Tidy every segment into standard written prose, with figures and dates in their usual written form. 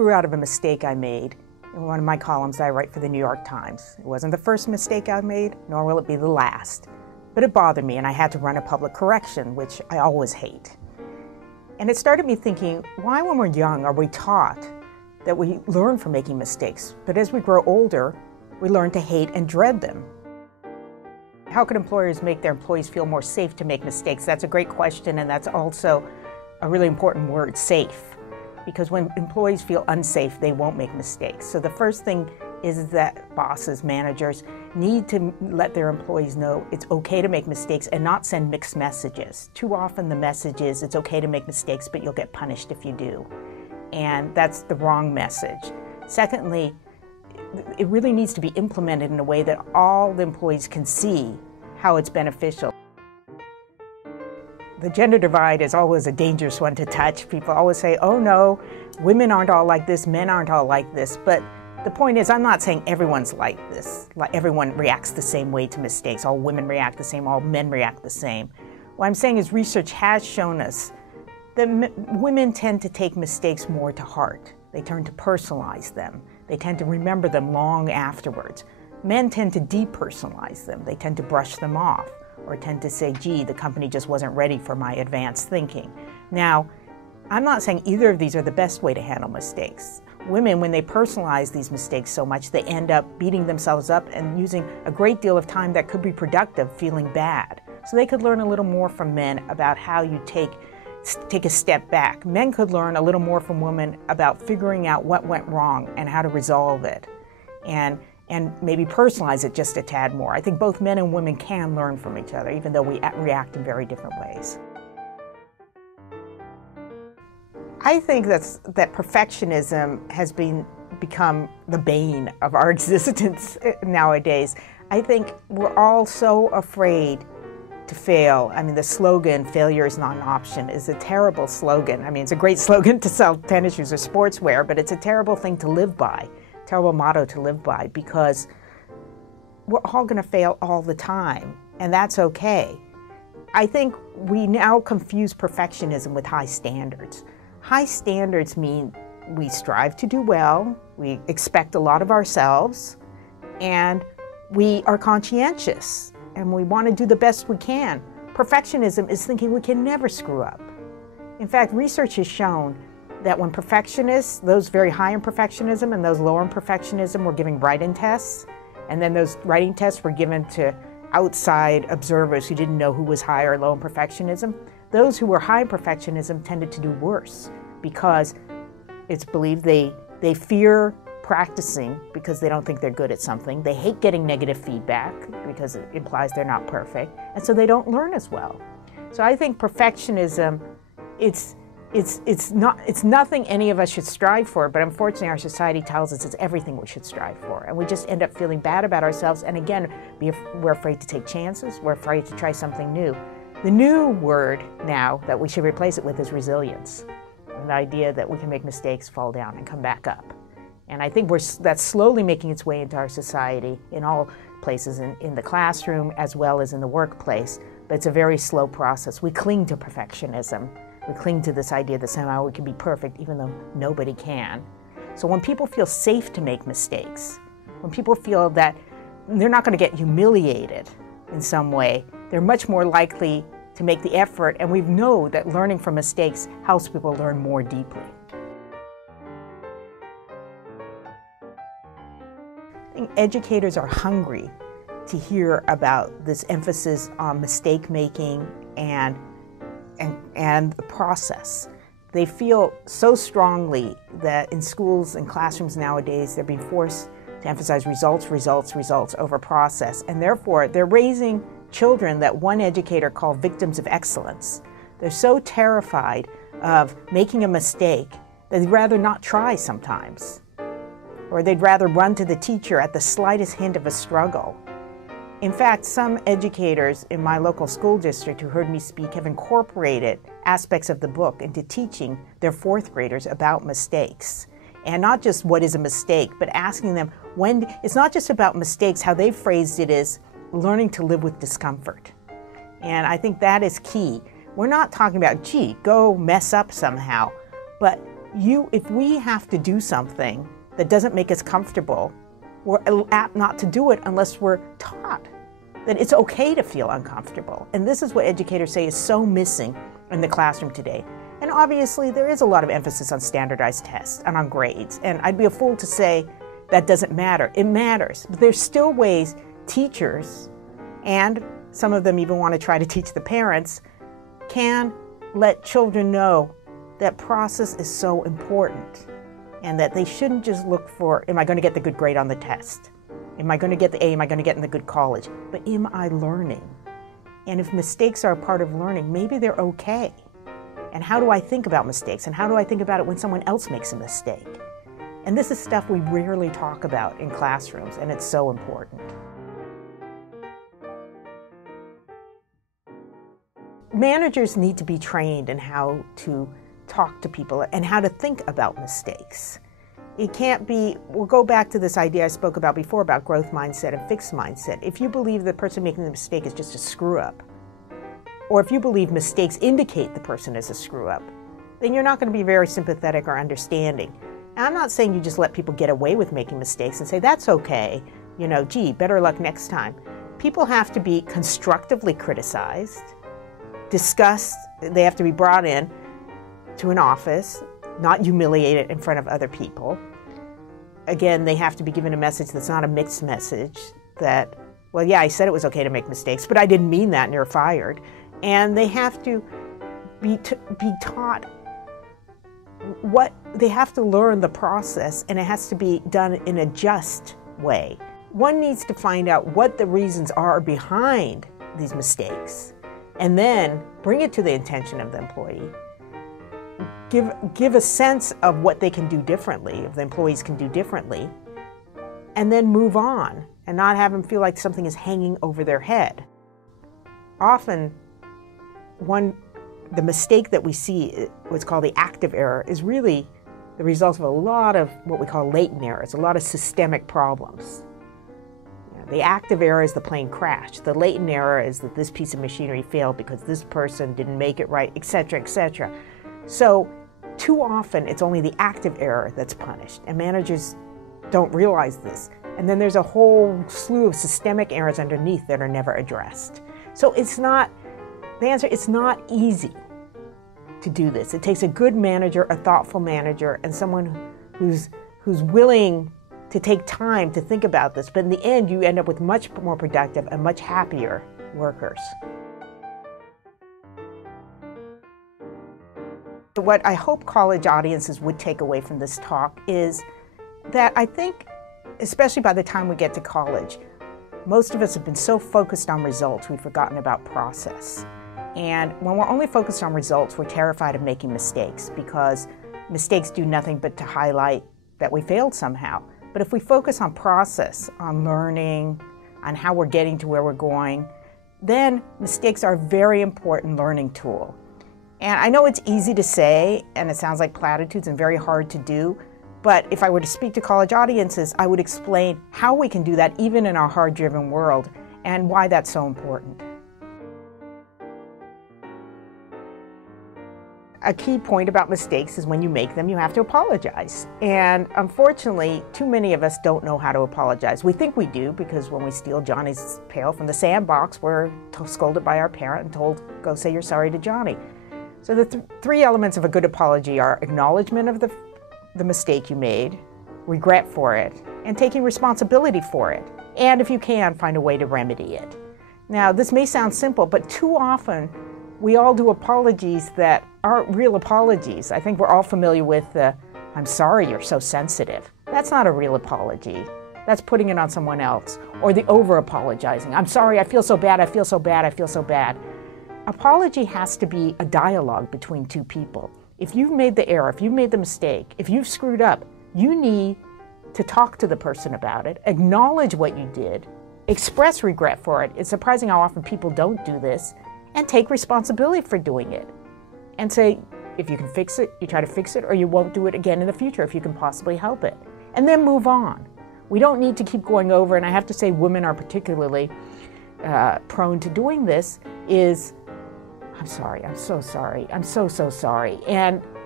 grew out of a mistake I made in one of my columns that I write for the New York Times. It wasn't the first mistake I made, nor will it be the last. But it bothered me, and I had to run a public correction, which I always hate. And it started me thinking, why when we're young are we taught that we learn from making mistakes, but as we grow older, we learn to hate and dread them? How can employers make their employees feel more safe to make mistakes? That's a great question, and that's also a really important word, safe. Because when employees feel unsafe, they won't make mistakes. So the first thing is that bosses, managers need to let their employees know it's okay to make mistakes and not send mixed messages. Too often the message is it's okay to make mistakes, but you'll get punished if you do. And that's the wrong message. Secondly, it really needs to be implemented in a way that all the employees can see how it's beneficial. The gender divide is always a dangerous one to touch. People always say, oh no, women aren't all like this, men aren't all like this. But the point is, I'm not saying everyone's like this. Like everyone reacts the same way to mistakes. All women react the same, all men react the same. What I'm saying is research has shown us that women tend to take mistakes more to heart. They tend to personalize them. They tend to remember them long afterwards. Men tend to depersonalize them. They tend to brush them off, or tend to say, gee, the company just wasn't ready for my advanced thinking. Now, I'm not saying either of these are the best way to handle mistakes. Women, when they personalize these mistakes so much, they end up beating themselves up and using a great deal of time that could be productive feeling bad. So they could learn a little more from men about how you take a step back. Men could learn a little more from women about figuring out what went wrong and how to resolve it. And maybe personalize it just a tad more. I think both men and women can learn from each other, even though we react in very different ways. I think that perfectionism has become the bane of our existence nowadays. I think we're all so afraid to fail. I mean, the slogan, failure is not an option, is a terrible slogan. I mean, it's a great slogan to sell tennis shoes or sportswear, but it's a terrible thing to live by. Terrible motto to live by, because we're all going to fail all the time, and that's okay. I think we now confuse perfectionism with high standards. High standards mean we strive to do well, we expect a lot of ourselves, and we are conscientious, and we want to do the best we can. Perfectionism is thinking we can never screw up. In fact, research has shown that when perfectionists, those very high in perfectionism and those lower in perfectionism, were giving write-in tests, and then those writing tests were given to outside observers who didn't know who was high or low in perfectionism, those who were high in perfectionism tended to do worse, because it's believed they fear practicing because they don't think they're good at something. They hate getting negative feedback because it implies they're not perfect, and so they don't learn as well. So I think perfectionism, it's nothing any of us should strive for, but unfortunately our society tells us it's everything we should strive for. And we just end up feeling bad about ourselves. And again, we're afraid to take chances. We're afraid to try something new. The new word now that we should replace it with is resilience. And the idea that we can make mistakes, fall down, and come back up. And I think that's slowly making its way into our society in all places, in the classroom as well as in the workplace. But it's a very slow process. We cling to perfectionism. We cling to this idea that somehow we can be perfect even though nobody can. So when people feel safe to make mistakes, when people feel that they're not going to get humiliated in some way, they're much more likely to make the effort, and we know that learning from mistakes helps people learn more deeply. I think educators are hungry to hear about this emphasis on mistake making and the process. They feel so strongly that in schools and classrooms nowadays they're being forced to emphasize results over process, and therefore they're raising children that one educator called victims of excellence. They're so terrified of making a mistake that they'd rather not try sometimes, or they'd rather run to the teacher at the slightest hint of a struggle. In fact, some educators in my local school district who heard me speak have incorporated aspects of the book into teaching their fourth graders about mistakes. And not just what is a mistake, but asking them it's not just about mistakes. How they've phrased it is learning to live with discomfort. And I think that is key. We're not talking about, gee, go mess up somehow, but If we have to do something that doesn't make us comfortable, we're apt not to do it unless we're taught that it's okay to feel uncomfortable. And this is what educators say is so missing in the classroom today. And obviously there is a lot of emphasis on standardized tests and on grades. And I'd be a fool to say that doesn't matter. It matters. But there's still ways teachers, and some of them even want to try to teach the parents, can let children know that process is so important and that they shouldn't just look for, am I going to get the good grade on the test? Am I going to get the A? Am I going to get in the good college? But am I learning? And if mistakes are a part of learning, maybe they're okay. And how do I think about mistakes? And how do I think about it when someone else makes a mistake? And this is stuff we rarely talk about in classrooms, and it's so important. Managers need to be trained in how to talk to people and how to think about mistakes. It can't be, we'll go back to this idea I spoke about before about growth mindset and fixed mindset. If you believe the person making the mistake is just a screw up, or if you believe mistakes indicate the person is a screw up, then you're not going to be very sympathetic or understanding. Now, I'm not saying you just let people get away with making mistakes and say, that's okay, gee, better luck next time. People have to be constructively criticized, discussed, they have to be brought in to an office, not humiliated in front of other people. Again, they have to be given a message that's not a mixed message that, well, yeah, I said it was okay to make mistakes, but I didn't mean that and you're fired. And they have to be taught they have to learn the process, and it has to be done in a just way. One needs to find out what the reasons are behind these mistakes, and then bring it to the attention of the employee. Give a sense of what they can do differently, if the employees can do differently, and then move on and not have them feel like something is hanging over their head. Often, the mistake that we see, what's called the active error, is really the result of a lot of what we call latent errors, a lot of systemic problems. The active error is the plane crashed. The latent error is that this piece of machinery failed because this person didn't make it right, etc., etc. So too often it's only the active error that's punished, and managers don't realize this. And then there's a whole slew of systemic errors underneath that are never addressed. So it's not easy to do this. It takes a good manager, a thoughtful manager, and someone who's willing to take time to think about this. But in the end, you end up with much more productive and much happier workers. What I hope college audiences would take away from this talk is that I think, especially by the time we get to college, most of us have been so focused on results, we've forgotten about process. And when we're only focused on results, we're terrified of making mistakes, because mistakes do nothing but to highlight that we failed somehow. But if we focus on process, on learning, on how we're getting to where we're going, then mistakes are a very important learning tool. And I know it's easy to say, and it sounds like platitudes and very hard to do, but if I were to speak to college audiences, I would explain how we can do that even in our hard-driven world and why that's so important. A key point about mistakes is when you make them, you have to apologize. And unfortunately, too many of us don't know how to apologize. We think we do, because when we steal Johnny's pail from the sandbox, we're scolded by our parent and told, go say you're sorry to Johnny. So the three elements of a good apology are acknowledgement of the mistake you made, regret for it, and taking responsibility for it. And if you can, find a way to remedy it. Now, this may sound simple, but too often we all do apologies that aren't real apologies. I think we're all familiar with the, I'm sorry you're so sensitive. That's not a real apology. That's putting it on someone else. Or the over-apologizing. I'm sorry, I feel so bad, I feel so bad, I feel so bad. Apology has to be a dialogue between two people. If you've made the error, if you've made the mistake, if you've screwed up, you need to talk to the person about it, acknowledge what you did, express regret for it. It's surprising how often people don't do this, and take responsibility for doing it. And say, if you can fix it, you try to fix it, or you won't do it again in the future if you can possibly help it. And then move on. We don't need to keep going over, and I have to say women are particularly prone to doing this, is, I'm sorry, I'm so sorry, I'm so sorry. And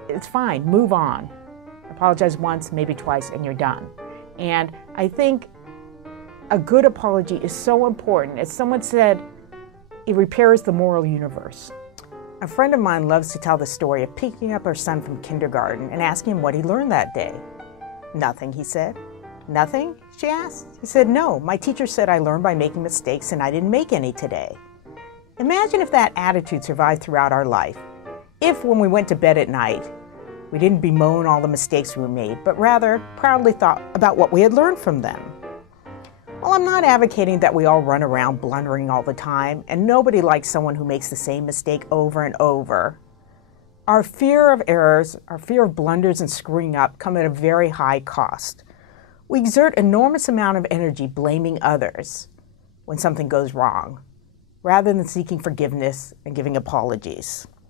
it's fine, move on. Apologize once, maybe twice, and you're done. And I think a good apology is so important. As someone said, it repairs the moral universe. A friend of mine loves to tell the story of picking up her son from kindergarten and asking him what he learned that day. Nothing, he said. Nothing, she asked. He said, no, my teacher said I learned by making mistakes and I didn't make any today. Imagine if that attitude survived throughout our life. If, when we went to bed at night, we didn't bemoan all the mistakes we made, but rather proudly thought about what we had learned from them. Well, I'm not advocating that we all run around blundering all the time, and nobody likes someone who makes the same mistake over and over. Our fear of errors, our fear of blunders and screwing up come at a very high cost. We exert enormous amount of energy blaming others when something goes wrong, rather than seeking forgiveness and giving apologies.